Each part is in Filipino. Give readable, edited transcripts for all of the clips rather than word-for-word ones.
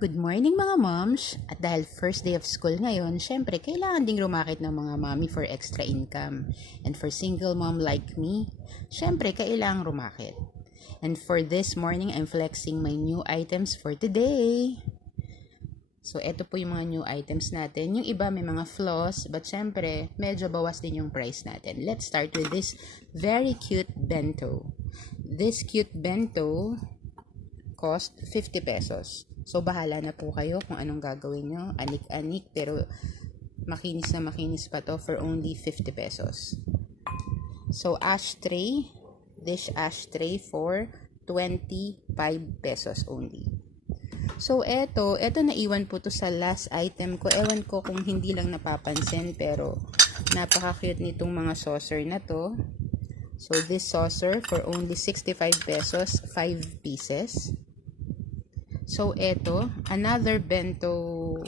Good morning mga moms! At dahil first day of school ngayon, syempre kailangan ding rumakit ng mga mommy for extra income. And for single mom like me, syempre kailangan rumakit. And for this morning, I'm flexing my new items for today. So, eto po yung mga new items natin. Yung iba may mga flaws, but syempre, medyo bawas din yung price natin. Let's start with this very cute bento. This cute bento cost 50 pesos. So, bahala na po kayo kung anong gagawin nyo. Anik-anik, pero makinis na makinis pa to for only 50 pesos. So, ashtray, dish ashtray for 25 pesos only. So, eto naiwan po to sa last item ko. Ewan ko kung hindi lang napapansin, pero napaka-cute nitong mga saucer na to. So, this saucer for only 65 pesos, 5 pieces. So, eto, another bento.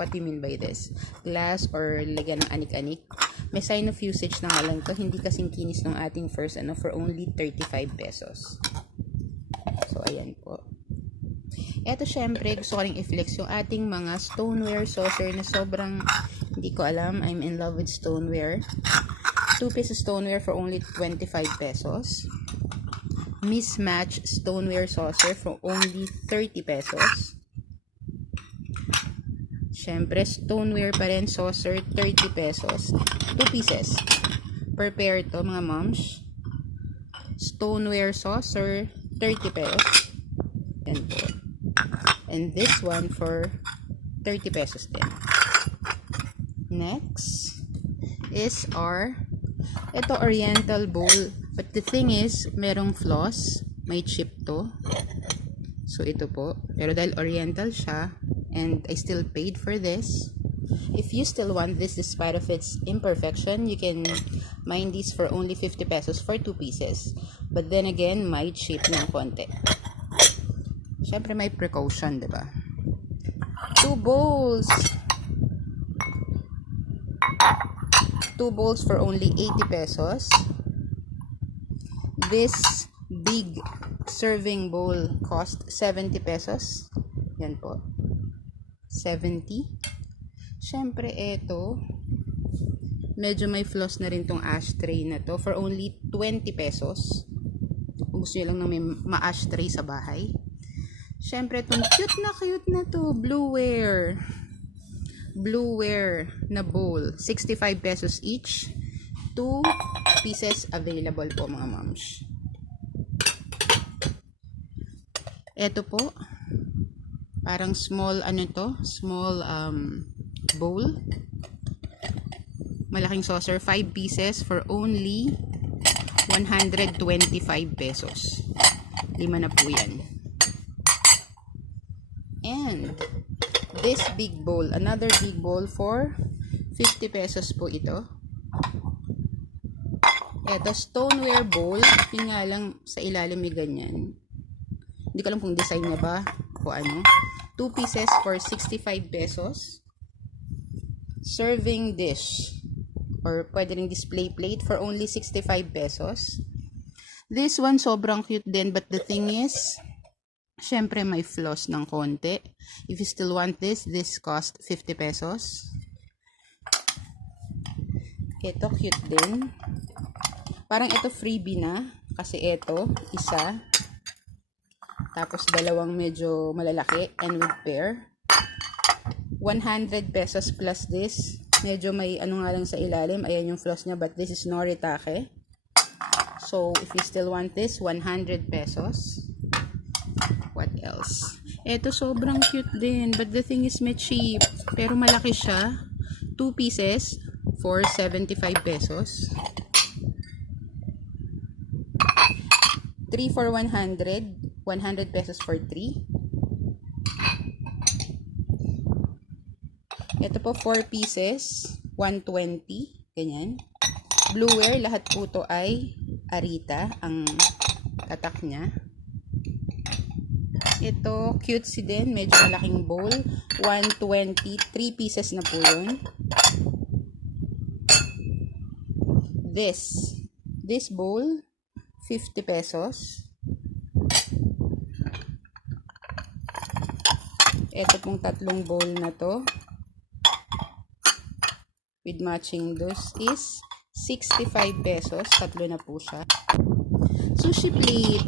What do you mean by this? Glass or lagyan ng anik-anik. May sign of usage na nga lang to. Hindi kasing kinis ng ating first for only 35 pesos. So, ayan po. Eto, syempre, gusto ko rin i-flex yung ating mga stoneware saucer na sobrang, hindi ko alam. I'm in love with stoneware. 2 pieces stoneware for only 25 pesos. Mismatch stoneware saucer for only 30 pesos. Syempre, stoneware pa rin saucer, 30 pesos. 2 pieces per pair to, mga moms. Stoneware saucer, 30 pesos. Yan po. And this one for 30 pesos din. Next is our ito oriental bowl. But the thing is, merong flaws. May chip to. So, ito po. Pero dahil oriental siya, and I still paid for this. If you still want this despite of its imperfection, you can mind these for only 50 pesos for 2 pieces. But then again, may chip ng konti. Siyempre may precaution, diba? 2 bowls. 2 bowls for only 80 pesos. This big serving bowl cost 70 pesos. Yan po. 70. Siyempre, eto, medyo may flaws na rin tong ashtray na to for only 20 pesos. Kung gusto nyo lang ng may ma-ashtray sa bahay. Siyempre, itong cute na to, blueware. Blueware na bowl. 65 pesos each. 2 pieces available po, mga moms. Ito po. Parang small, small bowl. Malaking saucer. 5 pieces for only 125 pesos. 5 na po yan. And this big bowl, another big bowl for 50 pesos po ito. Ito, stoneware bowl. Yun nga lang, sa ilalim may ganyan. Hindi ko alam kung design niya ba o ano. 2 pieces for 65 pesos. Serving dish or pwede ring display plate for only 65 pesos. This one sobrang cute din, but the thing is, syempre may flaws ng konti. If you still want this cost 50 pesos. Ito cute din. Parang ito freebie na. Kasi ito, isa. Tapos dalawang medyo malalaki and with pair. 100 pesos plus this. Medyo may ano nga lang sa ilalim. Ayan yung flaws niya, but this is Noritake. So, if you still want this, 100 pesos. What else? Ito sobrang cute din, but the thing is may cheap. Pero malaki siya. 2 pieces for 75 pesos. 3 for 100. 100 pesos for 3. Ito po 4 pieces. 120. Ganyan. Blueware. Lahat po to ay Arita. Ang tatak niya. Ito, cutesy din. Medyo malaking bowl. 120. 3 pieces na po yun. This bowl, 50 pesos. Ito pong tatlong bowl na to with matching dos is 65 pesos. Tatlo na po siya. Sushi plate.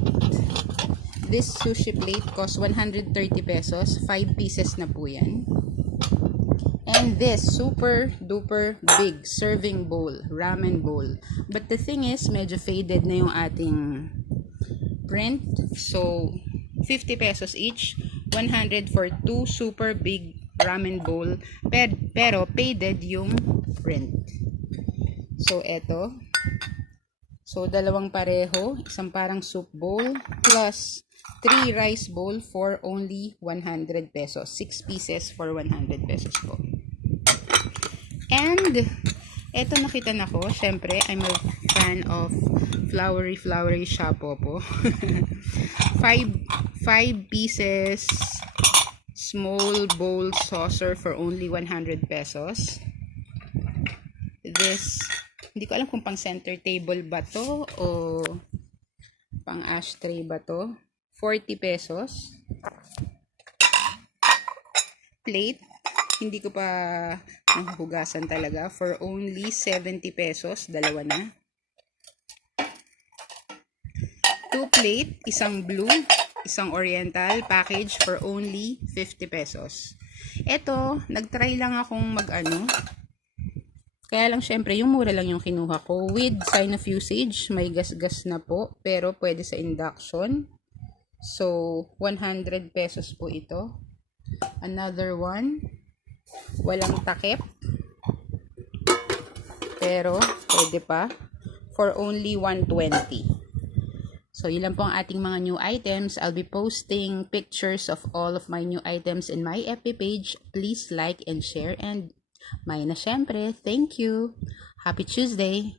This sushi plate costs 130 pesos. 5 pieces na po yan. And this super duper big serving bowl, ramen bowl. But the thing is, medyo faded na yung ating print. So, 50 pesos each. 100 for 2 super big ramen bowl. Pero faded yung print. So, eto. So, dalawang pareho. Isang parang soup bowl plus 3 rice bowl for only 100 pesos. 6 pieces for 100 pesos po. And, eto nakita na ko. Syempre, I'm a fan of flowery shapo po. 5 pieces small bowl saucer for only 100 pesos. This, hindi ko alam kung pang center table ba to o pang ashtray ba to. 40 pesos. Plate, hindi ko pa nahuhugasan talaga, for only 70 pesos. Dalawa na. 2 plate, isang blue, isang oriental package for only 50 pesos. Ito, nagtry lang akong kaya lang syempre yung mura lang yung kinuha ko with sign of usage. May gas-gas na po, pero pwede sa induction. So, 100 pesos po ito. Another one, walang takip, pero pwede pa, for only 120. So, yun lang po ang ating mga new items. I'll be posting pictures of all of my new items in my FB page. Please like and share. And may na syempre. Thank you. Happy Tuesday.